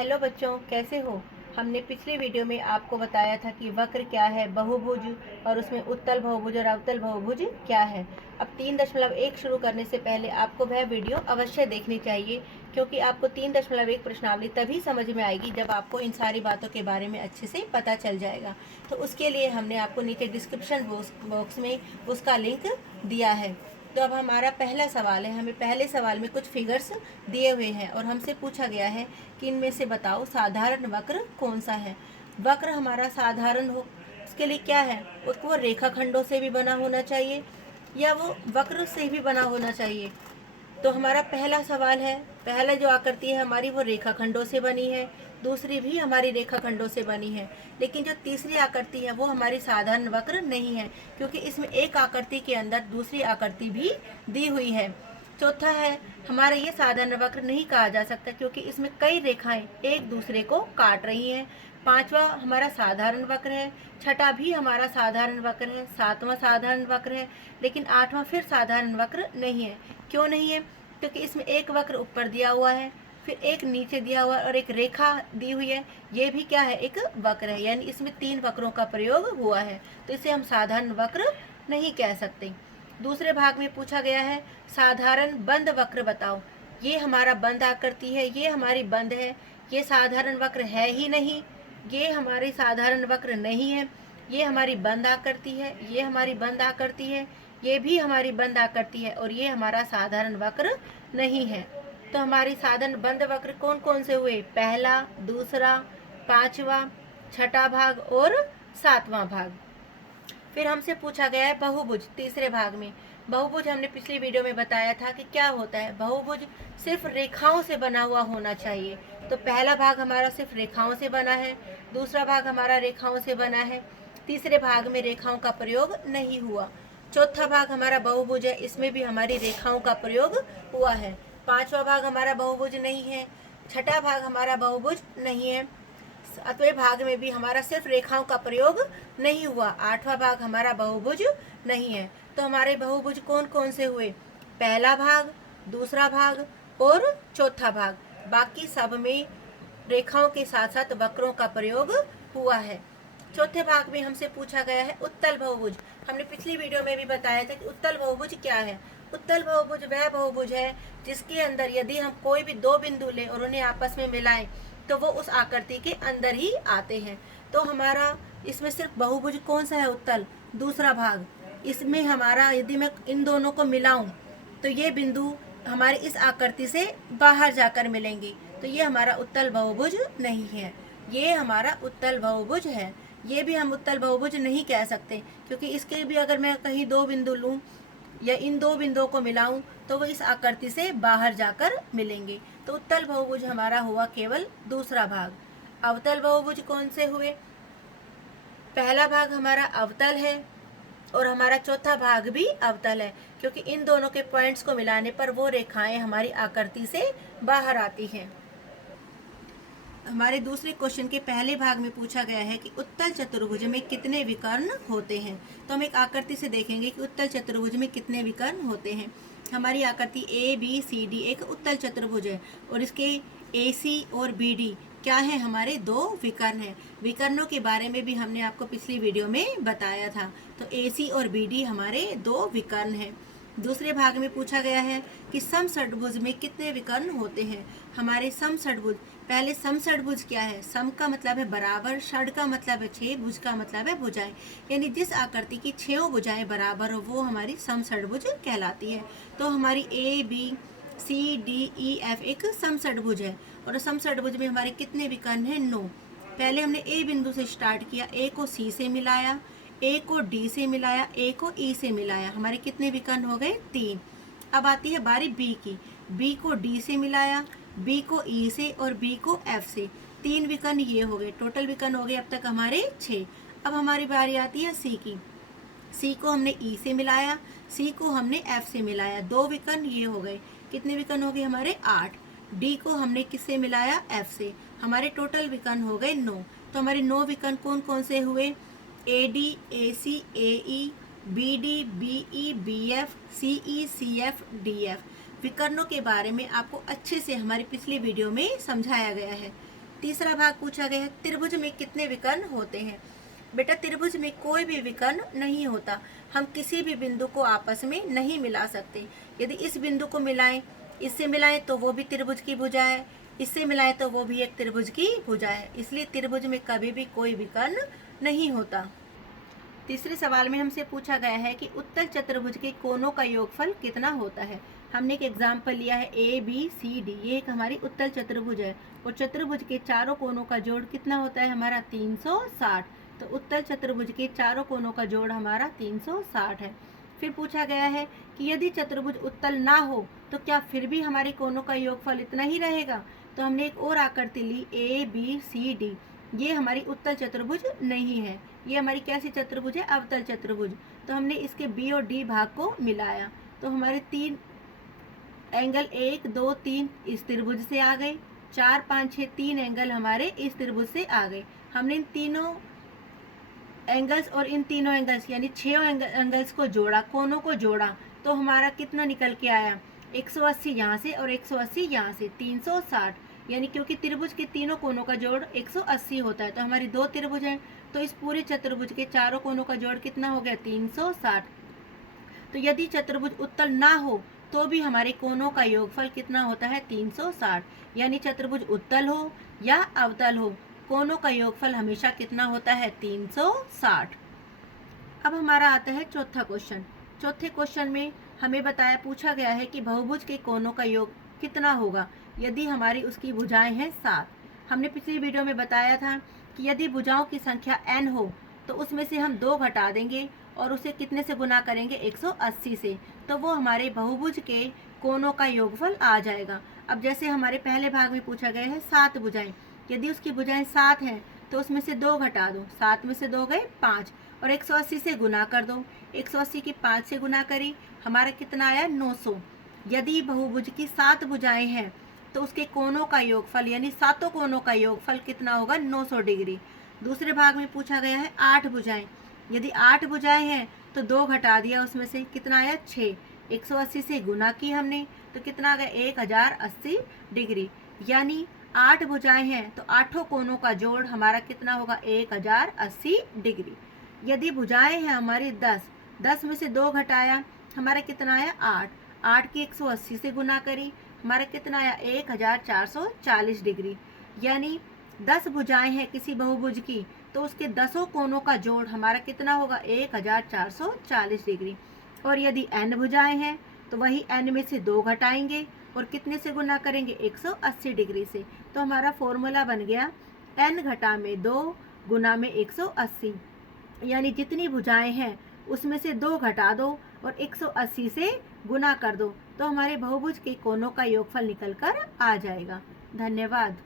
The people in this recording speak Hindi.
हेलो बच्चों, कैसे हो। हमने पिछले वीडियो में आपको बताया था कि वक्र क्या है, बहुभुज और उसमें उत्तल बहुभुज और अवतल बहुभुज क्या है। अब 3.1 शुरू करने से पहले आपको वह वीडियो अवश्य देखनी चाहिए, क्योंकि आपको 3.1 प्रश्नावली तभी समझ में आएगी जब आपको इन सारी बातों के बारे में अच्छे से पता चल जाएगा। तो उसके लिए हमने आपको नीचे डिस्क्रिप्शन बॉक्स में उसका लिंक दिया है। तो अब हमारा पहला सवाल है। हमें पहले सवाल में कुछ फिगर्स दिए हुए हैं और हमसे पूछा गया है कि इनमें से बताओ साधारण वक्र कौन सा है। वक्र हमारा साधारण हो उसके लिए क्या है, वो रेखाखंडों से भी बना होना चाहिए या वो वक्र से भी बना होना चाहिए। तो हमारा पहला सवाल है, पहला जो आकृति है हमारी वो रेखाखंडों से बनी है, दूसरी भी हमारी रेखाखंडों से बनी है, लेकिन जो तीसरी आकृति है वो हमारी साधारण वक्र नहीं है, क्योंकि इसमें एक आकृति के अंदर दूसरी आकृति भी दी हुई है। चौथा है, हमारा ये साधारण वक्र नहीं कहा जा सकता क्योंकि इसमें कई रेखाएं एक दूसरे को काट रही हैं। पांचवा हमारा साधारण वक्र है, छठा भी हमारा साधारण वक्र है, सातवां साधारण वक्र है, लेकिन आठवां फिर साधारण वक्र नहीं है। क्यों नहीं है? क्योंकि इसमें एक वक्र ऊपर दिया हुआ है, फिर एक नीचे दिया हुआ है और एक रेखा दी हुई है। ये भी क्या है, एक वक्र है, यानी इसमें 3 वक्रों का प्रयोग हुआ है, तो इसे हम साधारण वक्र नहीं कह सकते। दूसरे भाग में पूछा गया है साधारण बंद वक्र बताओ। ये हमारा बंद आकृति है, ये हमारी बंद है, ये साधारण वक्र है ही नहीं, ये हमारी साधारण वक्र नहीं है। ये हमारी बंद आकृति है, ये हमारी बंद आकृति है, ये भी हमारी बंद आकृति है और ये हमारा साधारण वक्र नहीं है। तो हमारी साधारण बंद वक्र कौन कौन से हुए? पहला, दूसरा, पांचवा, छठा भाग और सातवां भाग। फिर हमसे पूछा गया है बहुभुज। तीसरे भाग में बहुभुज हमने पिछली वीडियो में बताया था कि क्या होता है। बहुभुज सिर्फ रेखाओं से बना हुआ होना चाहिए। तो पहला भाग हमारा सिर्फ रेखाओं से बना है, दूसरा भाग हमारा रेखाओं से बना है, तीसरे भाग में रेखाओं का प्रयोग नहीं हुआ। चौथा भाग हमारा बहुभुज है, इसमें भी हमारी रेखाओं का प्रयोग हुआ है। पांचवा भाग हमारा बहुभुज नहीं है, छठा भाग हमारा बहुभुज नहीं है, सातवें भाग में भी हमारा सिर्फ रेखाओं का प्रयोग नहीं हुआ, आठवां भाग हमारा बहुभुज नहीं है। तो हमारे बहुभुज कौन कौन से हुए? पहला भाग, दूसरा भाग और चौथा भाग। बाकी सब में रेखाओं के साथ साथ वक्रों का प्रयोग हुआ है। चौथे भाग में हमसे पूछा गया है उत्तल बहुभुज। हमने पिछली वीडियो में भी बताया था कि उत्तल बहुभुज क्या है। उत्तल बहुभुज वह बहुभुज है जिसके अंदर यदि हम कोई भी दो बिंदु लें और उन्हें आपस में मिलाएं तो वो उस आकृति के अंदर ही आते हैं। तो हमारा इसमें सिर्फ बहुभुज कौन सा है? उत्तल। दूसरा भाग, इसमें हमारा यदि मैं इन दोनों को मिलाऊं तो ये बिंदु हमारे इस आकृति से बाहर जाकर मिलेंगे, तो ये हमारा उत्तल बहुभुज नहीं है, ये हमारा उत्तल बहुभुज है। ये भी हम उत्तल बहुभुज नहीं कह सकते क्योंकि इसके भी अगर मैं कहीं दो बिंदु लूं या इन दो बिंदुओं को मिलाऊं तो वो इस आकृति से बाहर जाकर मिलेंगे। तो उत्तल बहुभुज हमारा हुआ केवल दूसरा भाग। अवतल बहुभुज कौन से हुए? पहला भाग हमारा अवतल है और हमारा चौथा भाग भी अवतल है, क्योंकि इन दोनों के पॉइंट्स को मिलाने पर वो रेखाएं हमारी आकृति से बाहर आती हैं। हमारे दूसरे क्वेश्चन के पहले भाग में पूछा गया है कि उत्तल चतुर्भुज में कितने विकर्ण होते हैं। तो हम एक आकृति से देखेंगे कि उत्तल चतुर्भुज में कितने विकर्ण होते हैं। हमारी आकृति ए बी सी डी एक उत्तल चतुर्भुज है और इसके ए सी और बी डी क्या है? हमारे दो विकर्ण हैं। विकर्णों के बारे में भी हमने आपको पिछली वीडियो में बताया था। तो ए सी और बी डी हमारे दो विकर्ण हैं। दूसरे भाग में पूछा गया है कि समषड्भुज में कितने विकर्ण होते हैं। हमारे समषड्भुज, पहले समषड्भुज क्या है? सम का मतलब है बराबर, षड का मतलब है छह, भुज का मतलब है भुजाएं, यानी जिस आकृति की छहों भुजाएं बराबर हो वो हमारी समषड्भुज कहलाती है। तो हमारी A B C D E F एक समषड्भुज है और समषड्भुज में हमारे कितने विकर्ण हैं? 9। पहले हमने ए बिंदु से स्टार्ट किया, ए को सी से मिलाया, ए को डी से मिलाया, ए को ई से मिलाया, हमारे कितने विकर्ण हो गए? 3। अब आती है बारी बी की, बी को डी से मिलाया, बी को ई से और बी को एफ से, 3 विकर्ण ये हो गए। टोटल विकर्ण हो गए अब तक हमारे 6। अब हमारी बारी आती है सी की, सी को हमने ई से मिलाया, सी को हमने एफ से मिलाया, 2 विकर्ण ये हो गए। कितने विकर्ण हो गए हमारे? 8। डी को हमने किससे मिलाया? एफ से, हमारे टोटल विकर्ण हो गए 9। तो हमारे 9 विकर्ण कौन कौन से हुए? A D, A C, A E, B D, B E, B F, C E, C F, D F. विकर्णों के बारे में आपको अच्छे से हमारी पिछली वीडियो में समझाया गया है। तीसरा भाग पूछा गया है त्रिभुज में कितने विकर्ण होते हैं। बेटा त्रिभुज में कोई भी विकर्ण नहीं होता, हम किसी भी बिंदु को आपस में नहीं मिला सकते। यदि इस बिंदु को मिलाएं, इससे मिलाएं तो वो भी त्रिभुज की भुजा है, इससे मिलाएं तो वो भी एक त्रिभुज की भुजा है, इसलिए त्रिभुज में कभी भी कोई विकर्ण नहीं होता। तीसरे सवाल में हमसे पूछा गया है कि उत्तल चतुर्भुज के कोनों का योगफल कितना होता है। हमने एक एग्जाम्पल लिया है ABCD, ये एक हमारी उत्तल चतुर्भुज है और चतुर्भुज के चारों कोनों का जोड़ कितना होता है हमारा 360। तो उत्तल चतुर्भुज के चारों कोनों का जोड़ हमारा 360 है। फिर पूछा गया है कि यदि चतुर्भुज उत्तल ना हो तो क्या फिर भी हमारे कोनों का योगफल इतना ही रहेगा। तो हमने एक और आकृति ली ABCD, ये हमारी उत्तल चतुर्भुज नहीं है, ये हमारी कैसी चतुर्भुज है, अवतल चतुर्भुज। तो हमने इसके B और D भाग को मिलाया तो हमारे 3 एंगल 1 2 3 इस त्रिभुज से आ गए, 4 5 6 3 एंगल हमारे इस त्रिभुज से आ गए। हमने इन तीनों एंगल्स और इन तीनों एंगल्स यानी 6 एंगल्स को जोड़ा, कोनों को जोड़ा, तो हमारा कितना निकल के आया 180 यहाँ से और 180 यहाँ से, 360। यानी क्योंकि त्रिभुज के तीनों कोनों का जोड़ 180 होता है, तो हमारी 2 त्रिभुज हैं, तो इस पूरे चतुर्भुज के चारों कोनों का जोड़ कितना हो गया 360। तो यदि चतुर्भुज उत्तल ना हो तो भी हमारे कोनों का योगफल कितना होता है 360। यानी चतुर्भुज उत्तल हो या अवतल हो, कोनों का योगफल हमेशा कितना होता है 360। अब हमारा आता है चौथा क्वेश्चन। चौथे क्वेश्चन में हमें पूछा गया है कि बहुभुज के कोनों का योग कितना होगा यदि हमारी उसकी भुजाएं हैं 7। हमने पिछली वीडियो में बताया था कि यदि भुजाओं की संख्या n हो तो उसमें से हम 2 घटा देंगे और उसे कितने से गुना करेंगे 180 से, तो वो हमारे बहुभुज के कोनों का योगफल आ जाएगा। अब जैसे हमारे पहले भाग में पूछा गया है 7 भुजाएं, यदि उसकी भुजाएं 7 हैं तो उसमें से 2 घटा दो, 7 में से 2 गए 5 और 180 से गुना कर दो। 180 की 5 से गुना करी, हमारा कितना आया 900। यदि बहुभुज की 7 भुजाएं हैं तो उसके कोनों का योगफल यानी सातों कोनों का योगफल कितना होगा 900 डिग्री। दूसरे भाग में पूछा गया है 8 भुजाएं, यदि 8 भुजाएं हैं तो 2 घटा दिया, उसमें से कितना आया 6। 180 से गुना की हमने तो कितना आ गया 1080 डिग्री। यानी 8 भुजाएं हैं तो 8 कोनों का जोड़ हमारा कितना होगा 1080 डिग्री। यदि भुजाएं हैं हमारी 10 में से 2 घटाया, हमारा कितना आया 8 की 180 से गुना करी, हमारा कितना आया 1440 डिग्री। यानी 10 भुजाएं हैं किसी बहुभुज की तो उसके 10 कोनों का जोड़ हमारा कितना होगा 1440 डिग्री। और यदि n भुजाएं हैं तो वही n में से 2 घटाएंगे और कितने से गुना करेंगे 180 डिग्री से। तो हमारा फॉर्मूला बन गया n घटा में 2 गुना में 180। यानी जितनी भुजाएं हैं उसमें से 2 घटा दो और 180 से गुना कर दो तो हमारे बहुभुज के कोनों का योगफल निकल कर आ जाएगा। धन्यवाद।